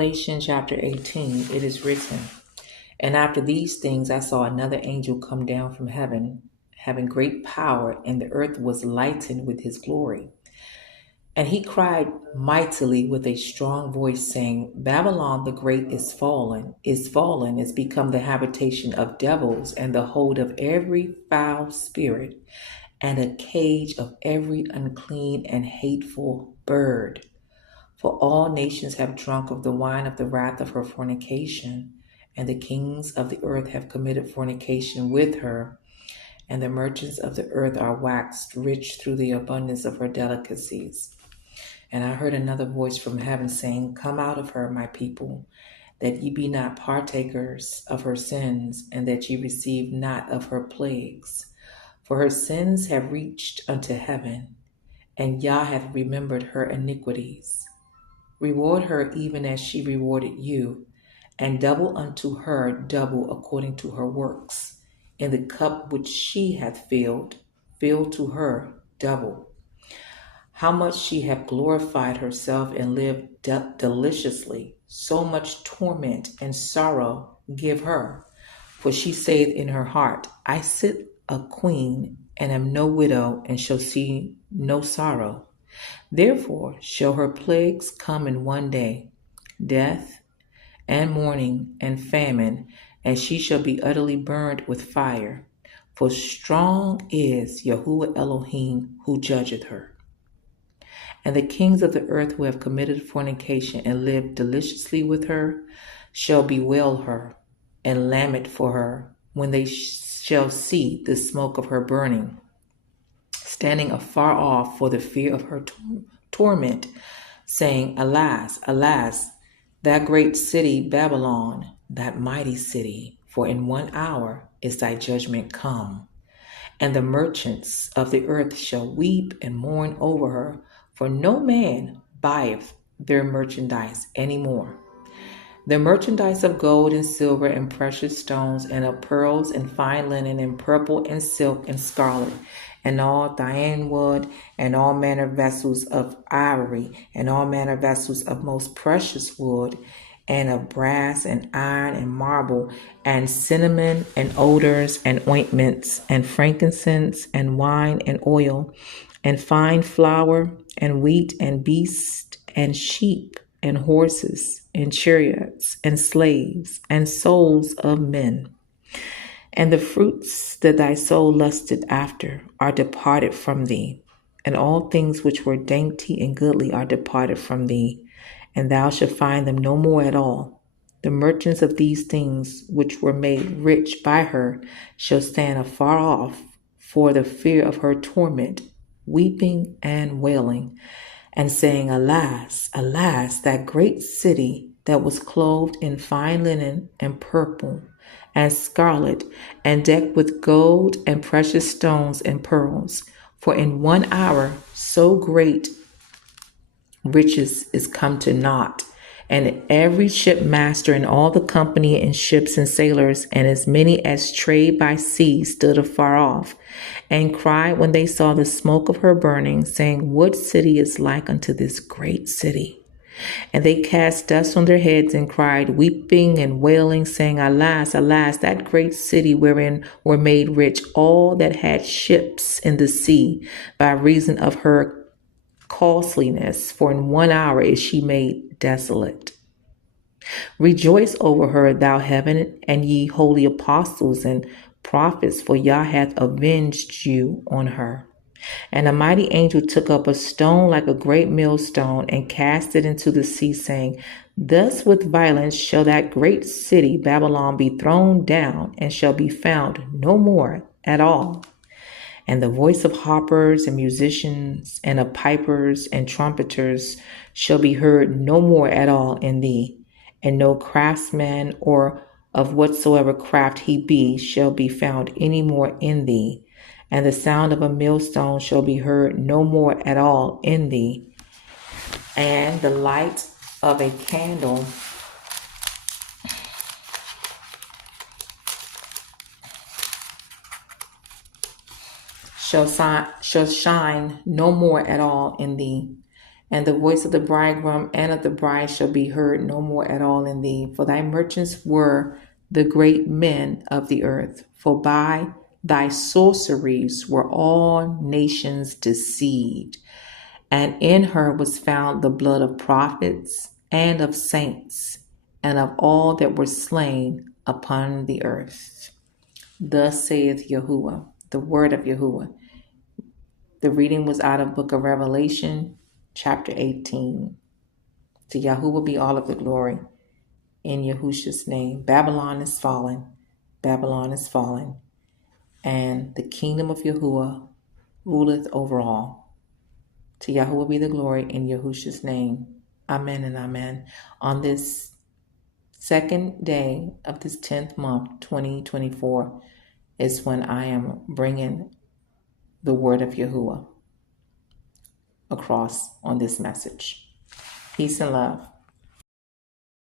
Revelation chapter 18, it is written, "And after these things I saw another angel come down from heaven, having great power, and the earth was lightened with his glory. And he cried mightily with a strong voice, saying, Babylon the great is fallen, is become the habitation of devils, and the hold of every foul spirit, and a cage of every unclean and hateful bird. For all nations have drunk of the wine of the wrath of her fornication, and the kings of the earth have committed fornication with her, and the merchants of the earth are waxed rich through the abundance of her delicacies. And I heard another voice from heaven saying, Come out of her, my people, that ye be not partakers of her sins, and that ye receive not of her plagues. For her sins have reached unto heaven, and Yah hath remembered her iniquities. Reward her even as she rewarded you, and double unto her double according to her works. In the cup which she hath filled, fill to her double. How much she hath glorified herself and lived deliciously, so much torment and sorrow give her. For she saith in her heart, I sit a queen, and am no widow, and shall see no sorrow. Therefore shall her plagues come in one day, death, and mourning, and famine, and she shall be utterly burned with fire. For strong is Yahuah Elohim who judgeth her. And the kings of the earth who have committed fornication and lived deliciously with her shall bewail her and lament for her when they shall see the smoke of her burning, standing afar off for the fear of her torment, saying, Alas, alas, that great city Babylon, that mighty city, for in 1 hour is thy judgment come. And the merchants of the earth shall weep and mourn over her, for no man buyeth their merchandise any more. The merchandise of gold and silver and precious stones, and of pearls and fine linen and purple and silk and scarlet, and all thyine wood, and all manner vessels of ivory, and all manner vessels of most precious wood, and of brass and iron and marble, and cinnamon and odors and ointments, and frankincense and wine and oil, and fine flour and wheat and beasts and sheep and horses and chariots and slaves and souls of men. And the fruits that thy soul lusted after are departed from thee, and all things which were dainty and goodly are departed from thee, and thou shalt find them no more at all. The merchants of these things which were made rich by her shall stand afar off for the fear of her torment, weeping and wailing, and saying, Alas, alas, that great city that was clothed in fine linen and purple and scarlet, and decked with gold and precious stones and pearls. For in 1 hour so great riches is come to naught. And every shipmaster and all the company and ships and sailors, and as many as trade by sea, stood afar off, and cried when they saw the smoke of her burning, saying, What city is like unto this great city? And they cast dust on their heads and cried, weeping and wailing, saying, Alas, alas, that great city wherein were made rich all that had ships in the sea, by reason of her costliness, for in 1 hour is she made desolate. Rejoice over her, thou heaven, and ye holy apostles and prophets, for Yah hath avenged you on her. And a mighty angel took up a stone like a great millstone, and cast it into the sea, saying, Thus with violence shall that great city Babylon be thrown down, and shall be found no more at all. And the voice of harpers and musicians, and of pipers and trumpeters shall be heard no more at all in thee. And no craftsman, or of whatsoever craft he be, shall be found any more in thee. And the sound of a millstone shall be heard no more at all in thee. And the light of a candle shall shine no more at all in thee. And the voice of the bridegroom and of the bride shall be heard no more at all in thee. For thy merchants were the great men of the earth. For by thy sorceries were all nations deceived. And in her was found the blood of prophets and of saints and of all that were slain upon the earth. Thus saith Yahuah, the word of Yahuah. The reading was out of Book of Revelation, chapter 18. To Yahuah be all of the glory. In Yahusha's name, Babylon is fallen. Babylon is fallen. And the kingdom of Yahuah ruleth over all. To Yahuah be the glory in Yahusha's name. Amen and amen. On this second day of this 10th month, 2024, is when I am bringing the word of Yahuah across on this message. Peace and love.